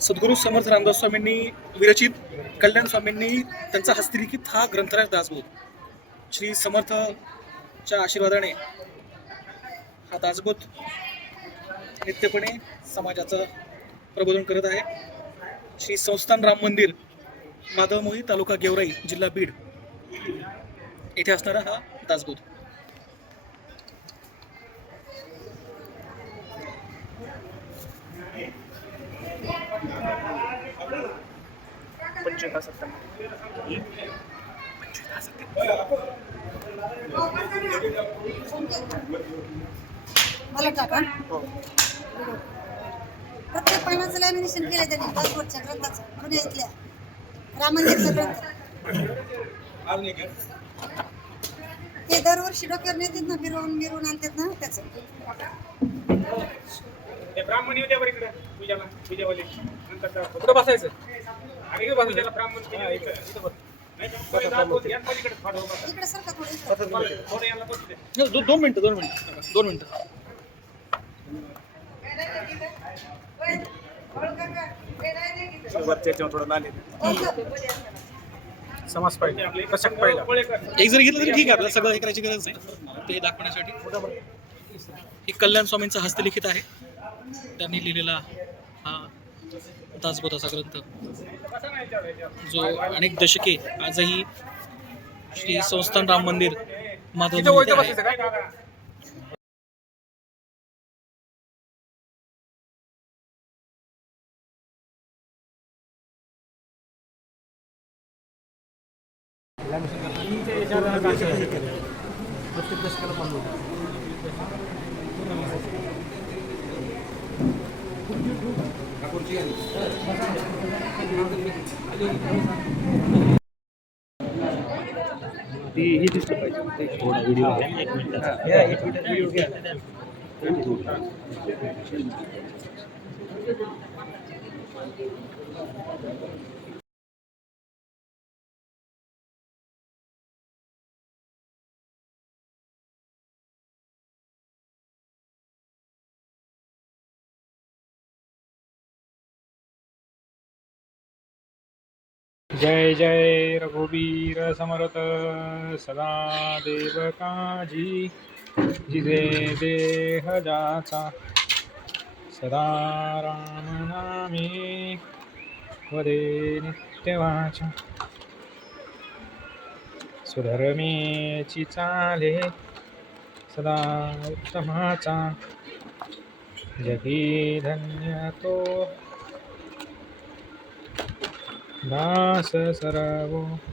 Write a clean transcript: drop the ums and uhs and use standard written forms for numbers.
सद्गुरू समर्थ रामदास स्वामींनी विरचित, कल्याण स्वामींनी त्यांचा हस्तलिखित हा ग्रंथराज दासबोध. श्री समर्थच्या आशीर्वादाने हा दासबोध नित्यपणे समाजाचं प्रबोधन करत आहे. श्री संस्थान राम मंदिर, माधवमोही, तालुका गेवराई, जिल्हा बीड येथे असणारा हा दासबोध. मला टाका. प्रत्येक पानाचं लॅमिनेशन केलं त्यांनी दासबोधच्या ग्रंथाचं, पुणे इथल्या राम मंदिरचा ग्रंथ. ते दरवर्षी डोक्यावर नेतात ना, मिरवून आणतात ना त्याचं. ब्राह्मण येऊ द्या बरं इकडे पूजाला, पूजावाले नंतर कुठं बसायचं? आणि पूजाला ब्राह्मण इकडे सरका थोडं इकडे. थोडं याला बसू दे. 2 मिनिटं. थोडं लाले समाज पाहिजे, कशात पाहिजे एक जरी घेतलं तरी ठीक आहे, आपल्याला सगळं हे करायची गरज नाही. ते दाखवण्यासाठी हे कल्याण स्वामींचा हस्तलिखित आहे. त्यांनी लिहिलेला हा दासबोध असा ग्रंथ, जो अनेक दशके आजही श्री संस्थान राम मंदिर माधव ही दिसलं पाहिजे. थोडा व्हिडिओ घ्या, 1 मिनिटाचा. 1 मिनिट व्हिडिओ घ्या. जय जय रघुवीर समर्थ सदा देव काजी, जिजे देह जाचा सदा राम नामे वदे नित्य वाचा. सुधर्मेची चाले सदा उत्तमाचा, जगी धन्य तो दास सर्वोत्तमाचा.